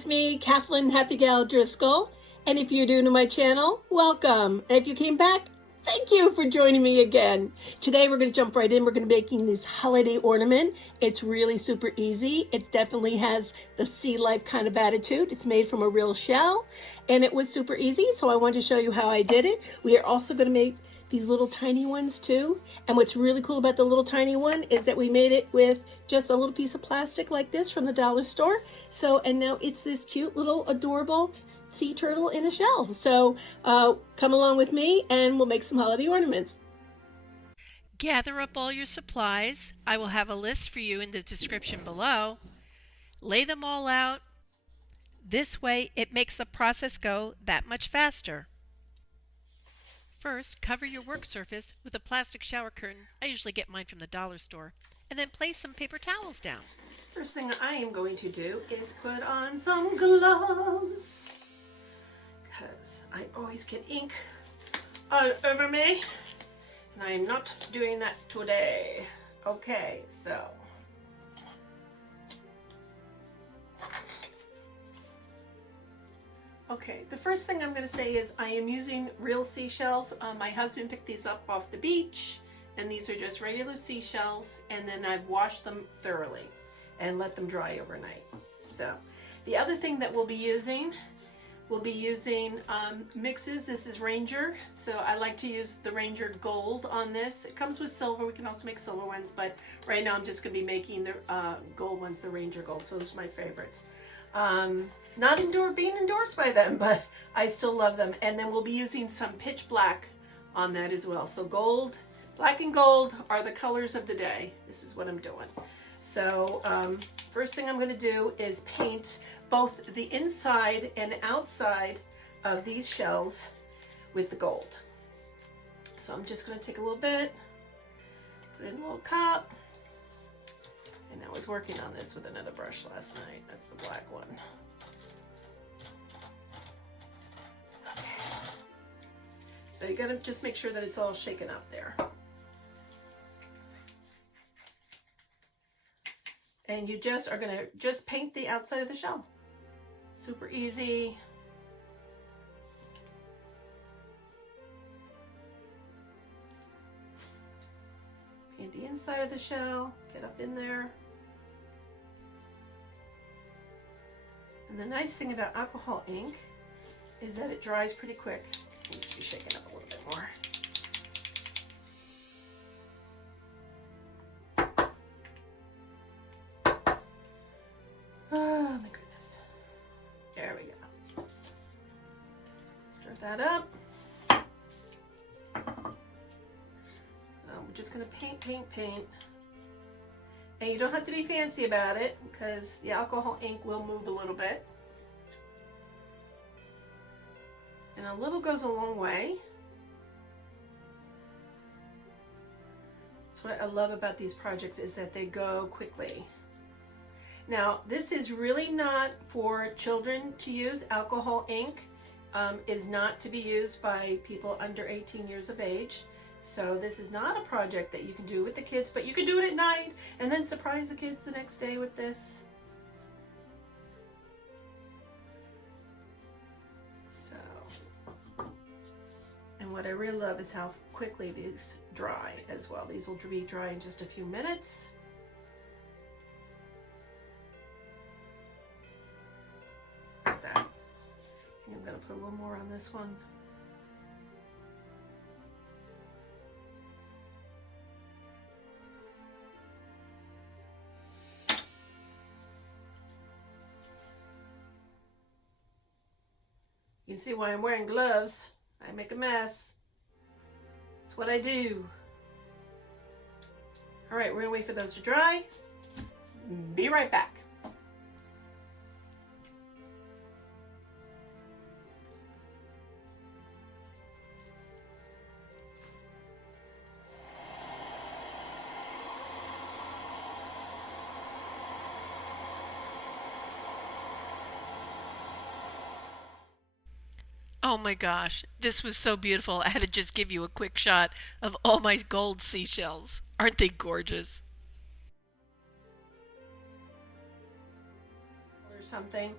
it's me, Kathleen Happy Gal Driscoll. And if you're new to my channel, welcome. And if you came back, thank you for joining me again. Today we're going to jump right in. We're going to be making this holiday ornament. It's really super easy. It definitely has the sea life kind of attitude. It's made from a real shell and it was super easy. So I wanted to show you how I did it. We are also going to make these little tiny ones too. And what's really cool about the little tiny one is that we made it with just a little piece of plastic like this from the dollar store. So, and now it's this cute little adorable sea turtle in a shell. So come along with me and we'll make some holiday ornaments. Gather up all your supplies. I will have a list for you in the description below. Lay them all out. This way it makes the process go that much faster. First, cover your work surface with a plastic shower curtain. I usually get mine from the dollar store. And then place some paper towels down. First thing I am going to do is put on some gloves because I always get ink all over me and I am not doing that today. Okay, so okay, the first thing I'm going to say is I am using real seashells. My husband picked these up off the beach, and these are just regular seashells, and then I've washed them thoroughly and let them dry overnight. So the other thing that we'll be using mixes. This is Ranger, so I like to use the Ranger Gold on this. It comes with silver. We can also make silver ones, but right now I'm just going to be making the gold ones, the Ranger Gold. So those are my favorites. Not being endorsed by them, but I still love them. And then we'll be using some pitch black on that as well. So gold, black and gold are the colors of the day. This is what I'm doing. So first thing I'm going to do is paint both the inside and outside of these shells with the gold. So I'm just going to take a little bit, put it in a little cup. And I was working on this with another brush last night. That's the black one. Okay. So you gotta just make sure that it's all shaken up there. And you just are gonna just paint the outside of the shell. Super easy. Paint the inside of the shell, get up in there. And the nice thing about alcohol ink is that it dries pretty quick. This needs to be shaken up a little bit more. Oh my goodness. There we go. Stir that up. We're just going to paint. And you don't have to be fancy about it because the alcohol ink will move a little bit. And a little goes a long way. That's what I love about these projects is that they go quickly. Now, this is really not for children to use. Alcohol ink is not to be used by people under 18 years of age. So this is not a project that you can do with the kids, but you can do it at night and then surprise the kids the next day with this. So, and what I really love is how quickly these dry as well. These will be dry in just a few minutes. Like that. And I'm going to put a little more on this one. You can see why I'm wearing gloves. I make a mess. That's what I do. All right, we're gonna wait for those to dry. Be right back. Oh my gosh, this was so beautiful. I had to just give you a quick shot of all my gold seashells. Aren't they gorgeous? Or something.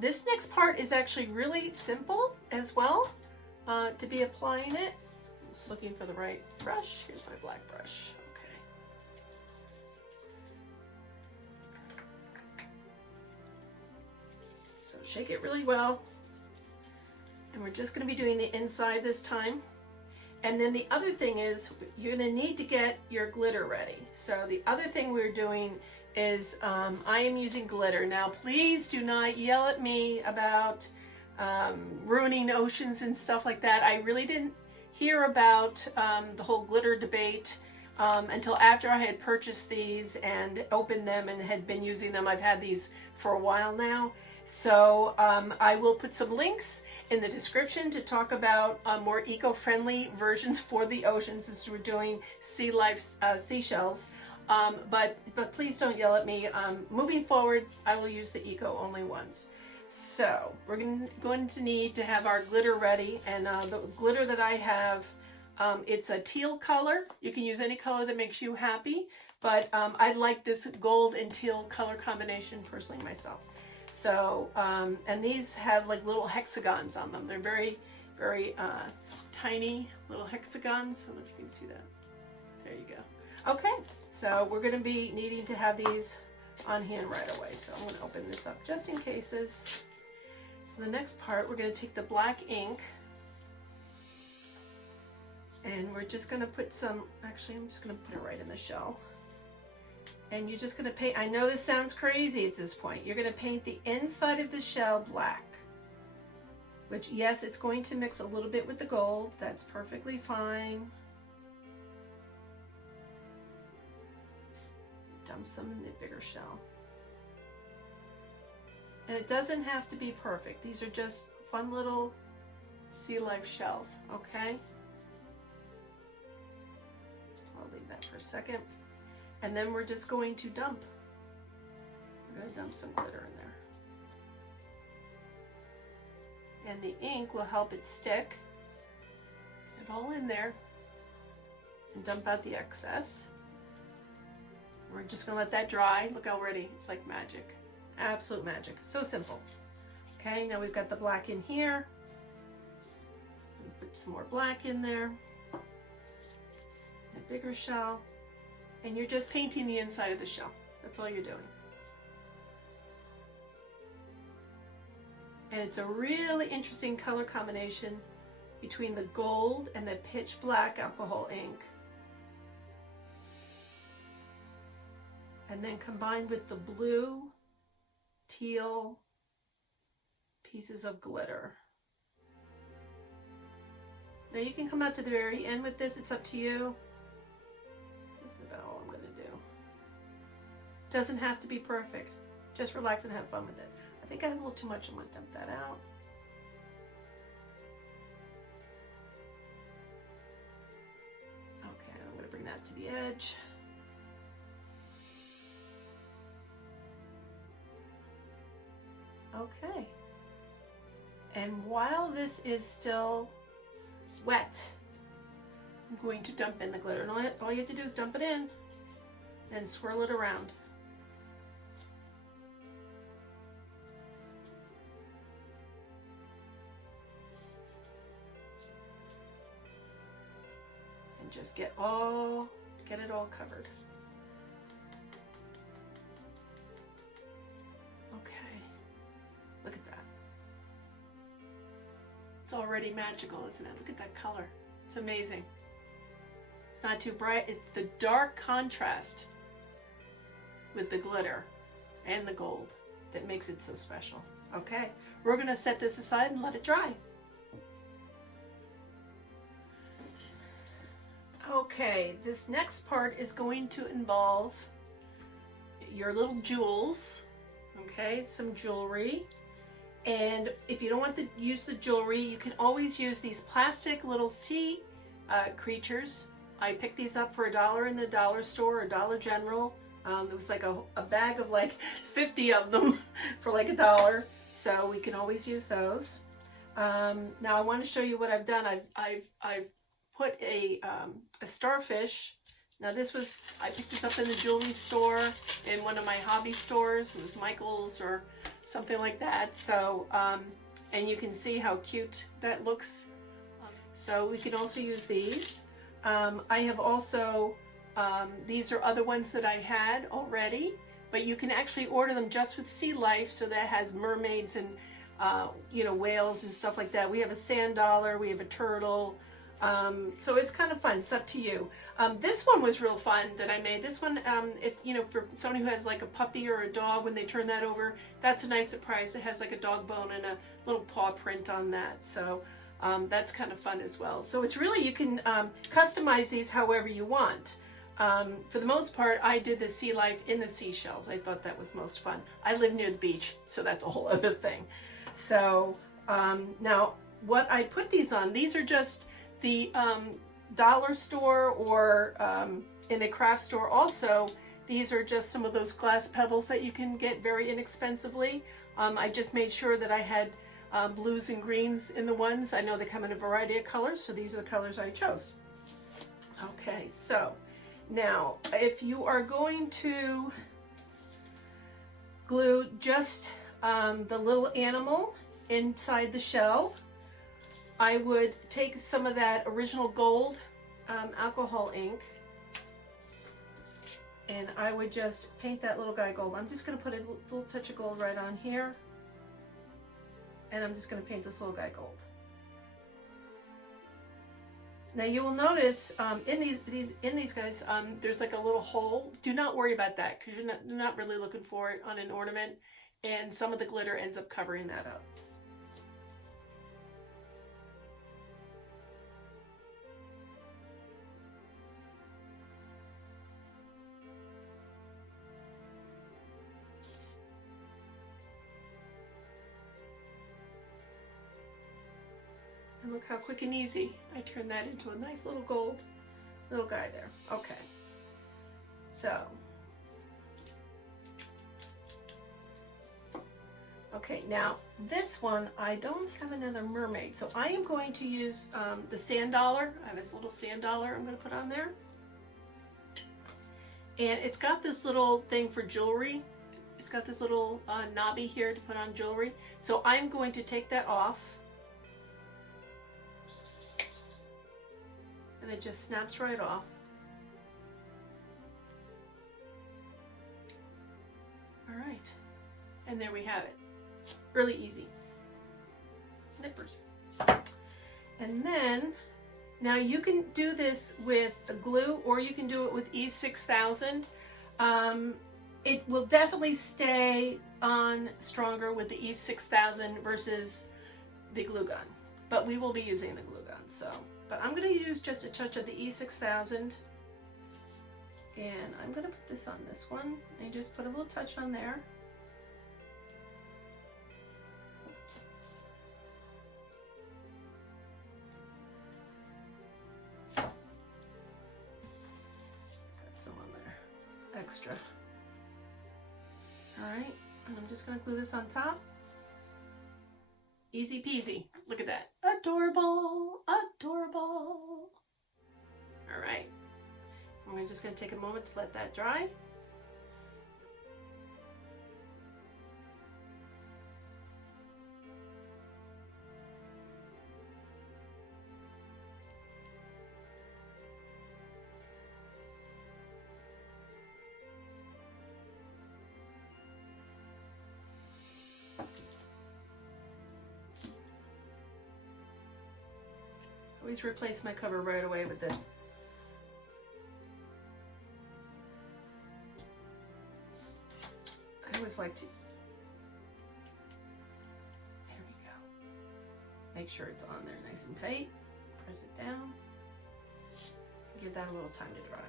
This next part is actually really simple as well to be applying it. I'm just looking for the right brush. Here's my black brush. Okay. So shake it really well. And we're just going to be doing the inside this time. And then the other thing is you're going to need to get your glitter ready. So the other thing we're doing is I am using glitter. Now please do not yell at me about ruining oceans and stuff like that. I really didn't hear about the whole glitter debate until after I had purchased these and opened them and had been using them. I've had these for a while now. So I will put some links in the description to talk about more eco-friendly versions for the oceans since we're doing sea life seashells. But please don't yell at me. Moving forward, I will use the eco-only ones. So we're going to need to have our glitter ready, and the glitter that I have, it's a teal color. You can use any color that makes you happy, but I like this gold and teal color combination personally myself. So, and these have like little hexagons on them. They're very, very tiny little hexagons. I don't know if you can see that. There you go. Okay, so we're going to be needing to have these on hand right away. So I'm going to open this up just in cases. So the next part, we're going to take the black ink and we're just going to put some, actually I'm just going to put it right in the shell. And you're just going to paint, I know this sounds crazy at this point, you're going to paint the inside of the shell black. Which, yes, it's going to mix a little bit with the gold. That's perfectly fine. Dump some in the bigger shell. And it doesn't have to be perfect. These are just fun little sea life shells, okay? I'll leave that for a second. And then we're just going to dump. We're going to dump some glitter in there. And the ink will help it stick. Get it all in there. And dump out the excess. We're just going to let that dry. Look already, it's like magic. Absolute magic. So simple. Okay, now we've got the black in here. Put some more black in there. A bigger shell. And you're just painting the inside of the shell. That's all you're doing. And it's a really interesting color combination between the gold and the pitch black alcohol ink. And then combined with the blue, teal pieces of glitter. Now you can come out to the very end with this, it's up to you. This is about all I'm going to do. Doesn't have to be perfect. Just relax and have fun with it. I think I have a little too much. I'm going to dump that out. Okay, I'm going to bring that to the edge. Okay. And while this is still wet, I'm going to dump in the glitter. And all you have to do is dump it in and swirl it around. And just get it all covered. Okay, look at that. It's already magical, isn't it? Look at that color. It's amazing. It's not too bright. It's the dark contrast with the glitter and the gold that makes it so special. Okay, we're going to set this aside and let it dry. Okay, this next part is going to involve your little jewels. Okay, some jewelry. And if you don't want to use the jewelry, you can always use these plastic little sea creatures. I picked these up for $1 in the dollar store or Dollar General. It was like a bag of like 50 of them for like $1. So we can always use those. Now I want to show you what I've done. I've put a starfish Now I picked this up in the jewelry store, in one of my hobby stores. It was Michael's or something like that. So, and you can see how cute that looks. So we can also use these. I have also, these are other ones that I had already, but you can actually order them just with sea life. So that has mermaids and, you know, whales and stuff like that. We have a sand dollar, we have a turtle. So it's kind of fun. It's up to you. This one was real fun that I made. This one, if you know, for somebody who has like a puppy or a dog, when they turn that over, that's a nice surprise. It has like a dog bone and a little paw print on that. So that's kind of fun as well. So it's really, you can customize these however you want. For the most part, I did the sea life in the seashells. I thought that was most fun. I live near the beach, so that's a whole other thing. So now what I put these on, these are just the dollar store or in a craft store also. These are just some of those glass pebbles that you can get very inexpensively. I just made sure that I had blues and greens in the ones. I know they come in a variety of colors, so these are the colors I chose. Okay, so now if you are going to glue just the little animal inside the shell, I would take some of that original gold alcohol ink, and I would just paint that little guy gold. I'm just going to put a little touch of gold right on here, and I'm just going to paint this little guy gold. Now you will notice in these guys, there's like a little hole. Do not worry about that, because you're not really looking for it on an ornament, and some of the glitter ends up covering that up. And look how quick and easy I turned that into a nice little gold little guy there. Okay, so okay, now this one I don't have another mermaid, so I am going to use the sand dollar. I have this little sand dollar I'm going to put on there, and it's got this little thing for jewelry. It's got this little knobby here to put on jewelry, so I'm going to take that off. And it just snaps right off. All right, and there we have it. Really easy. Snippers. And then, now you can do this with a glue, or you can do it with E6000. It will definitely stay on stronger with the E6000 versus the glue gun, but we will be using the glue gun, so. But I'm going to use just a touch of the E6000, and I'm going to put this on this one, and just put a little touch on there. Got some on there, extra. All right, and I'm just going to glue this on top. Easy peasy. Look at that. Adorable, adorable. All right. I'm just going to take a moment to let that dry. Always replace my cover right away with this. I always like to, there we go. Make sure it's on there nice and tight. Press it down. Give that a little time to dry.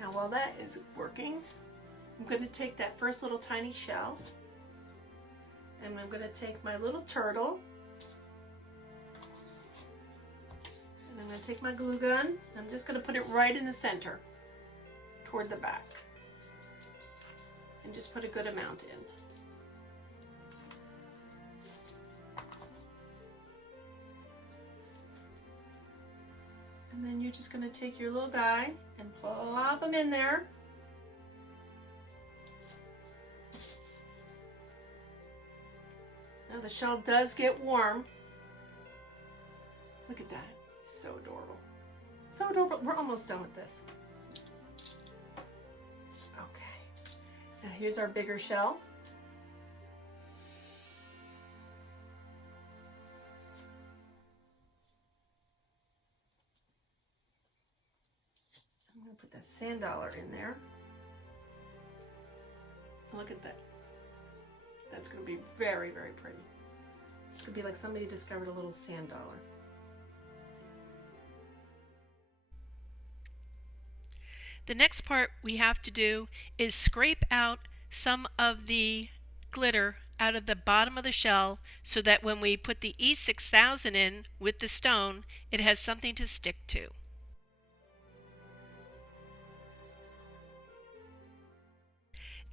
Now while that is working, I'm going to take that first little tiny shell, and I'm going to take my little turtle, and I'm going to take my glue gun, and I'm just going to put it right in the center toward the back, and just put a good amount in. And then you're just going to take your little guy and plop him in there. Now the shell does get warm. Look at that. So adorable. So adorable. We're almost done with this. Okay. Now here's our bigger shell. I'm going to put that sand dollar in there. Look at that. That's going to be very, very pretty. It's going to be like somebody discovered a little sand dollar. The next part we have to do is scrape out some of the glitter out of the bottom of the shell so that when we put the E6000 in with the stone, it has something to stick to.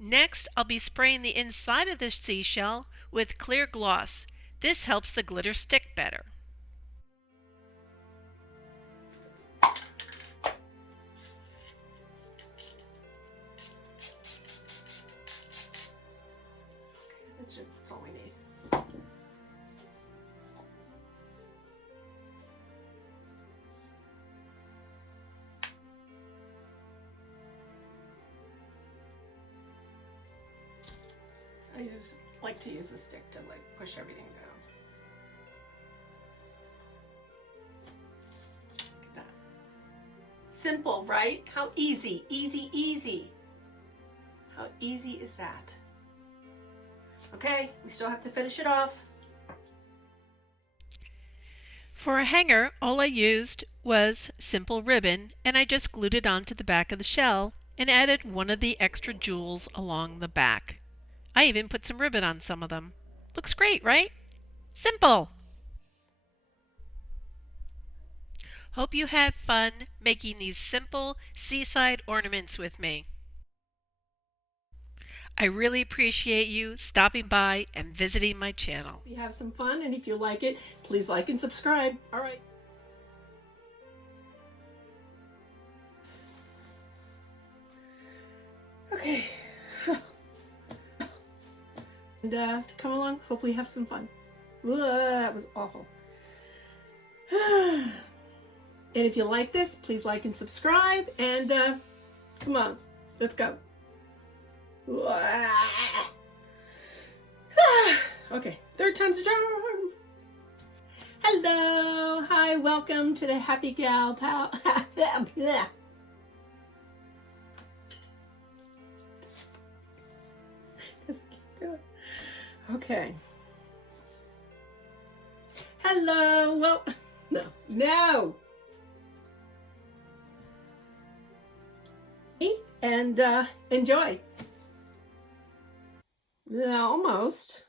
Next, I'll be spraying the inside of the seashell with clear gloss. This helps the glitter stick better. That's all we need. I like to use a stick to like push everything down. Look at that. Simple, right? How easy, easy, easy. How easy is that? Okay, we still have to finish it off. For a hanger, all I used was simple ribbon, and I just glued it onto the back of the shell and added one of the extra jewels along the back. I even put some ribbon on some of them. Looks great, right? Simple! Hope you had fun making these simple seaside ornaments with me. I really appreciate you stopping by and visiting my channel. You have some fun, and if you like it, please like and subscribe. All right. Okay. And come along. Hopefully you have some fun. Ugh, that was awful. And if you like this, please like and subscribe. And come on, let's go. Okay, third time's a charm. Hello, hi, welcome to the Happy Gal Pal. Okay. Hello, well, no. And enjoy. Yeah, almost.